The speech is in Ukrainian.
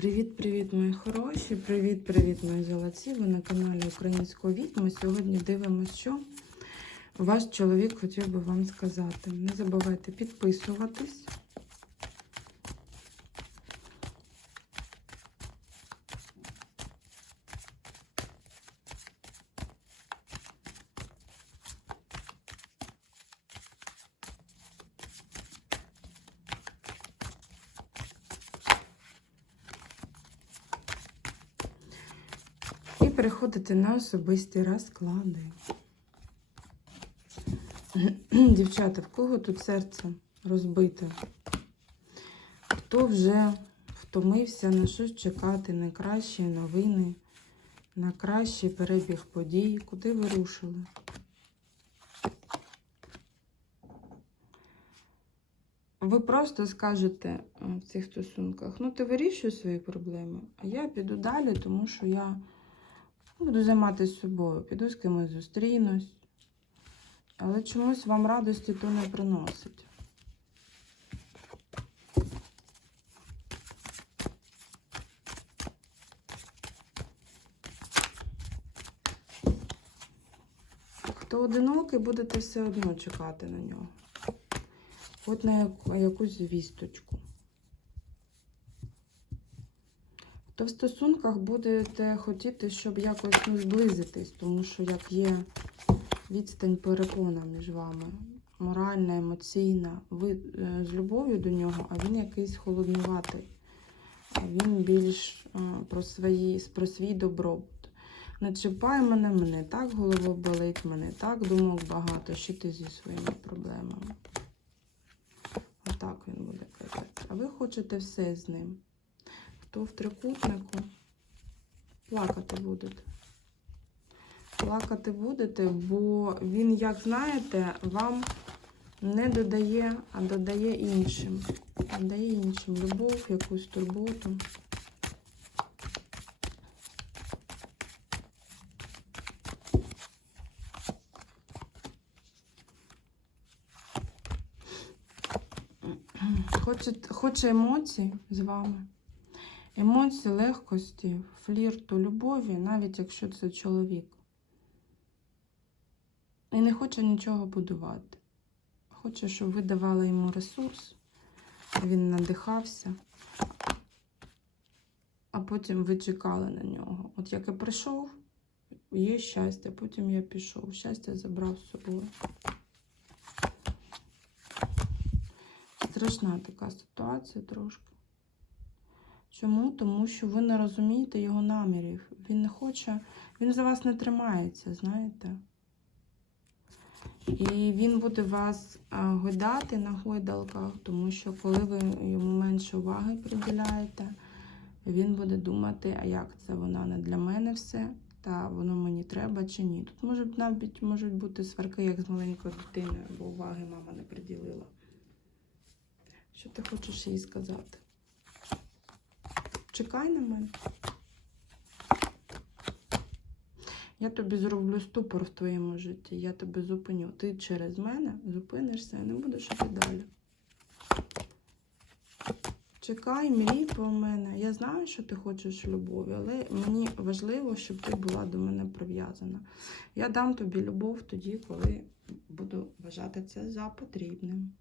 Привіт-привіт, мої хороші! Привіт-привіт, мої золоті! Ви на каналі Українського відьми. Сьогодні дивимося, що ваш чоловік хотів би вам сказати. Не забувайте підписуватись. Переходити на особисті розклади. Дівчата, в кого тут серце розбите? Хто вже втомився на щось чекати, на кращі новини, на кращий перебіг подій, куди ви рушили? Ви просто скажете е, в цих стосунках, ну ти вирішуй свої проблеми, а я піду далі, тому що я буду займатися собою, піду з кимось зустрінусь. Але чомусь вам радості то не приносить. Хто одинокий, будете все одно чекати на нього. От на яку- якусь звісточку. То в стосунках будете хотіти, щоб якось ну, зблизитись, тому що як є відстань перепона між вами, моральна, емоційна. Ви е, з любов'ю до нього, а він якийсь холоднуватий. Він більш е, про, свої, про свій добробут. Не чіпай мене, мене так голова болить, мене так думок багато, що ти зі своїми проблемами. Отак він буде казати. А ви хочете все з ним. Хто в трикутнику? Плакати будете. Плакати будете, бо він, як знаєте, вам не додає, а додає іншим. Додає іншим любов, якусь турботу. Хоче, хоче емоцій з вами. Емоції, легкості, флірту, любові, навіть якщо це чоловік. І не хоче нічого будувати. Хоче, щоб ви давали йому ресурс, він надихався, а потім ви чекали на нього. От як я прийшов, є щастя, потім я пішов. Щастя забрав з собою. Страшна така ситуація трошки. Чому? Тому що ви не розумієте його намірів. Він не хоче, він за вас не тримається, знаєте. І він буде вас гойдати на гойдалках, тому що коли ви йому менше уваги приділяєте, він буде думати, а як це вона не для мене все, та воно мені треба чи ні. Тут може навіть можуть бути сварки, як з маленькою дитиною, бо уваги мама не приділила. Що ти хочеш їй сказати? Чекай на мене. Я тобі зроблю ступор в твоєму житті. Я тебе зупиню. Ти через мене зупинишся і не будеш іти далі. Чекай, мрій про мене. Я знаю, що ти хочеш любові, але мені важливо, щоб ти була до мене прив'язана. Я дам тобі любов тоді, коли буду вважати це за потрібним.